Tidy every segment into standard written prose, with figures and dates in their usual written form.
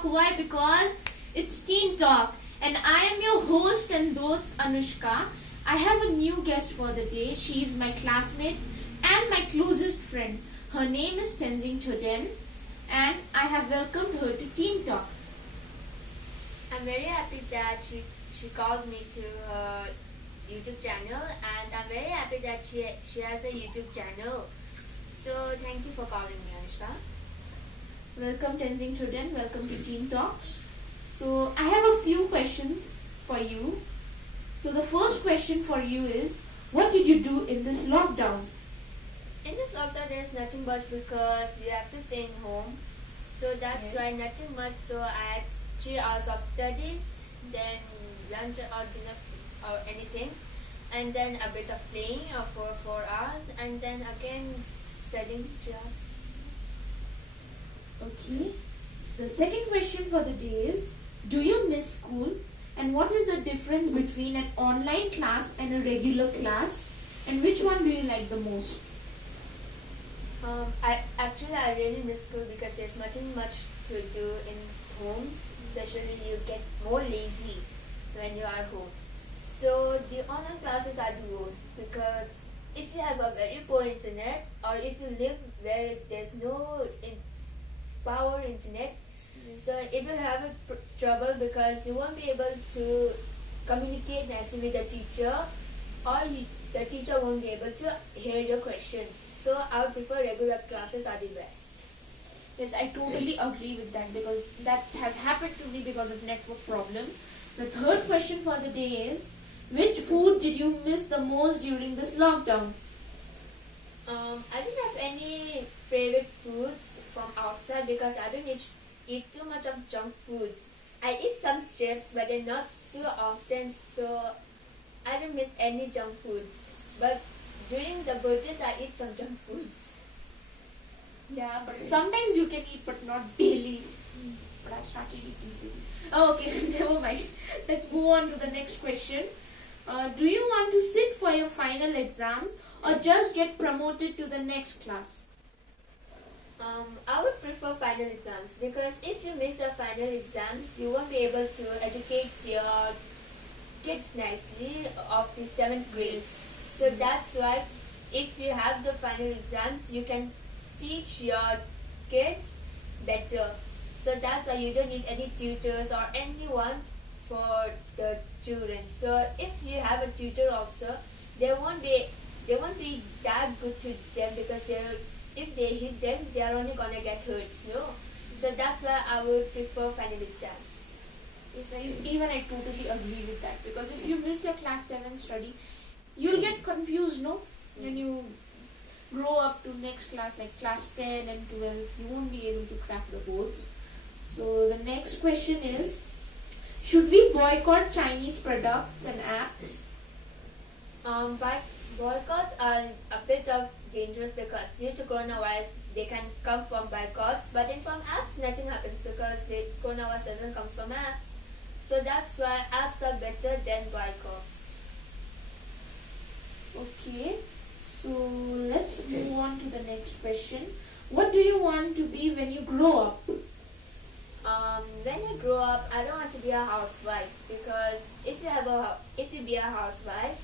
Talk. Why? Because it's Teen Talk, and I am your host and host Anushka. I have a new guest for the day. She is my classmate and my closest friend. Her name is Tenzing Choden, and I have welcomed her to Teen Talk. I'm very happy that she called me to her YouTube channel, and I'm very happy that she has a YouTube channel. So thank you for calling me, Anushka. Welcome, Tenzing Choden. Welcome to Teen Talk. So I have a few questions for you. So the first question for you is, what did you do in this lockdown? In this lockdown, there's nothing much because you have to stay in home. So that's why nothing much. So I had 3 hours of studies, then lunch or dinner or anything, and then a bit of playing for 4 hours, and then again studying 3 hours. Okay. The second question for the day is, do you miss school? And what is the difference between an online class and a regular class? And which one do you like the most? I really miss school because there's nothing much to do in homes. Especially you get more lazy when you are home. So the online classes are the worst because if you have a very poor internet, or if you live where there's no power internet, so it will have trouble because you won't be able to communicate nicely with the teacher, or the teacher won't be able to hear your questions. So I would prefer regular classes are the best. Yes, I totally agree with that because that has happened to me because of network problem. The third question for the day is, which food did you miss the most during this lockdown? I don't have any favorite foods from outside because I don't eat too much of junk foods. I eat some chips, but they're not too often, so I don't miss any junk foods. But during the birthdays, I eat some junk foods. Yeah, but sometimes you can eat, but not daily. But I've started eating daily. Oh, okay, never mind. Let's move on to the next question. Do you want to sit for your final exams or just get promoted to the next class? I would prefer final exams because if you miss your final exams, you won't be able to educate your kids nicely of the 7th grades. So that's why if you have the final exams, you can teach your kids better. So that's why you don't need any tutors or anyone for the children. So if you have a tutor also, they won't be that good to them because if they hit them, they are only gonna get hurt. So that's why I would prefer final exams. Yes, I totally agree with that because if you miss your class 7 study, you'll get confused, no? When you grow up to next class, like class 10 and 12, you won't be able to crack the boards. So the next question is, should we boycott Chinese products and apps? Boycotts are a bit of dangerous because due to coronavirus, they can come from boycotts, but then from apps, nothing happens because the coronavirus doesn't come from apps. So that's why apps are better than boycotts. Okay, so let's move on to the next question. What do you want to be when you grow up? When I grow up, I don't want to be a housewife because if you be a housewife,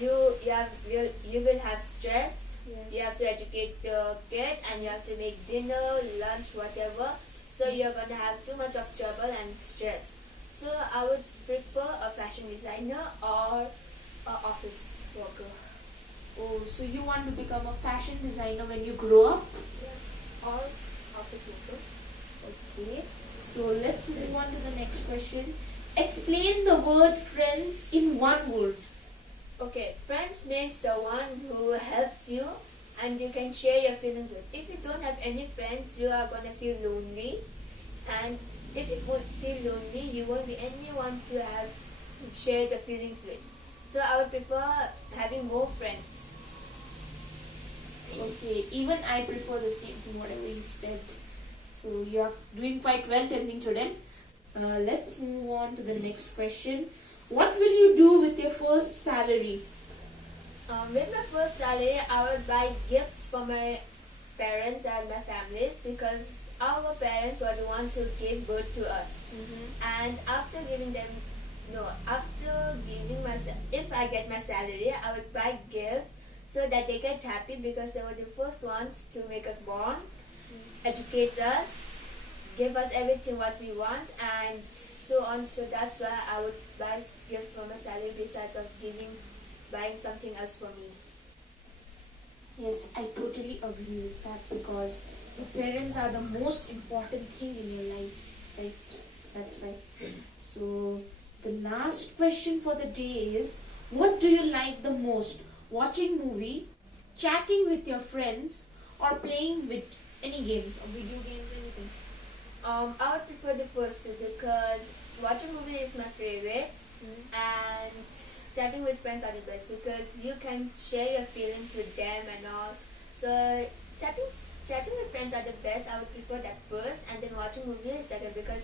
you will have stress. Yes. You have to educate your kids and you have to make dinner, lunch, whatever. So you're gonna have too much of trouble and stress. So I would prefer a fashion designer or an office worker. Oh, so you want to become a fashion designer when you grow up? Yeah. Or office worker. Okay, so let's move on to the next question. Explain the word friends in one word. Okay, friends means the one who helps you and you can share your feelings with. If you don't have any friends, you are gonna feel lonely, and if you feel lonely, you won't be anyone to have share the feelings with. So I would prefer having more friends. Okay, even I prefer the same thing, whatever you said. So you are doing quite well, Tenzing Choden. Let's move on to the next question. What will you do with your first salary? With my first salary, I would buy gifts for my parents and my families because our parents were the ones who gave birth to us. And after giving them, no, after giving if I get my salary, I would buy gifts so that they get happy because they were the first ones to make us born, educate us, give us everything what we want, and so on. So that's why I would buy gifts for my salary besides of buying something else for me. Yes, I totally agree with that because your parents are the most important thing in your life, right? That's right. So the last question for the day is, what do you like the most? Watching movie, chatting with your friends, or playing with any games or video games, anything? I would prefer the first two because watching movie is my favorite, and chatting with friends are the best because you can share your feelings with them and all. So chatting with friends are the best. I would prefer that first, and then watching movie is second because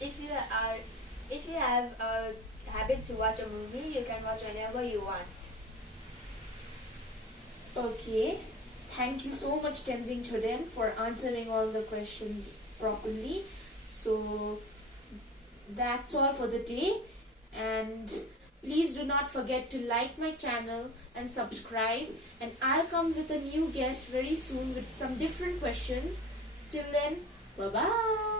if you have a habit to watch a movie, you can watch whenever you want. Okay. Thank you so much, Tenzing Chodem, for answering all the questions properly. So that's all for the day, and please do not forget to like my channel and subscribe, and I'll come with a new guest very soon with some different questions. Till then, bye bye.